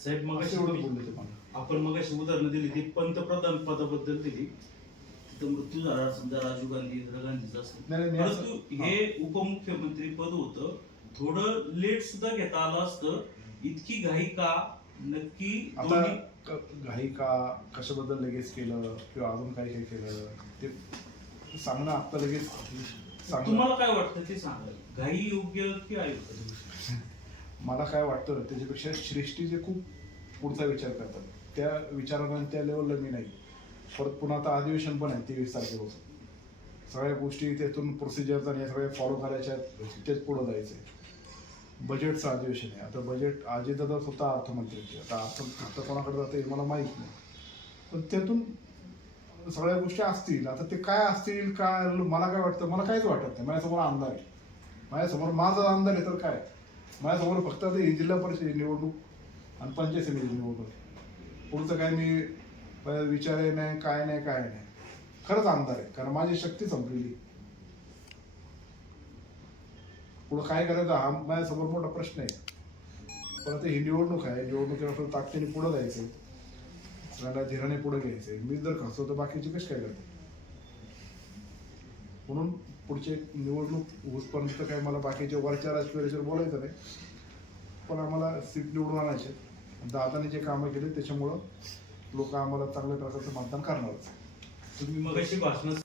साहेब मगाशी एवढं बोलले तुम्हाला. आपण मगाशी उदाहरणं दिली ती पंतप्रधान पदाबद्दल दिली, तिथं मृत्यू झाला समजा राजीव गांधी इंदिरा गांधीचा असेल, नाही, परंतु हे उपमुख्यमंत्री पद होतं, थोडं लेट सुद्धा घेता आलं असतं. इतकी घाई का नक्की? आता घाई का कशाबद्दल लगेच केलं किंवा अजून काही काही केलं ते सांगणं आता लगेच तुम्हाला काय वाटतं ते सांगा. घाई योग्य की अयोग्य? मला काय वाटतं त्याच्यापेक्षा श्रेष्ठीचे खूप पुढचा विचार करतात. त्या विचारांना त्या लेवलला मी नाही. परत पुन्हा आता अधिवेशन पण आहे 23 तारखेपासून. सगळ्या गोष्टी त्यातून प्रोसिजर्स आणि सगळ्या फॉलो करायच्या आहेत, तेच पुढं जायचं आहे. बजेटचं अधिवेशन आहे. आता बजेट अजितदादा स्वतः अर्थमंत्र्यांची, आता कोणाकडे जातं हे मला माहीत नाही, पण त्यातून सगळ्या गोष्टी असतील. आता ते काय असतील काय मला काय वाटतं, मला काहीच वाटत नाही. माझ्यासमोर अंधार आहे, माझ्यासमोर माझा अंधार आहे. तर काय माझ्यासमोर फक्त आता ही जिल्हा परिषद निवडणूक आणि पंचायत समिती निवडणूक, पुढचं काय मी विचारही नाही, काय नाही, काय नाही. खरंच अंधार आहे, कारण माझी शक्ती संपलेली. पुढं काय करायचं हा माझ्यासमोर मोठा प्रश्न आहे. पण आता ही निवडणूक आहे, निवडणुकीला ताकदीने पुढे जायचंय, सगळ्यांना धीराने पुढे घ्यायचंय. मी जर खर्च तर बाकीचे कसे काय करते. म्हणून पुढचे निवडणूक होतपर्यंत काय मला बाकीच्या वरच्या राजकीय बोलायचं नाही, पण आम्हाला सीट निवडून आणायचे. दादाने जे कामं केले त्याच्यामुळं लोक आम्हाला चांगल्या प्रकारचं मतदान करणारच. तुम्ही मगाशी भाषण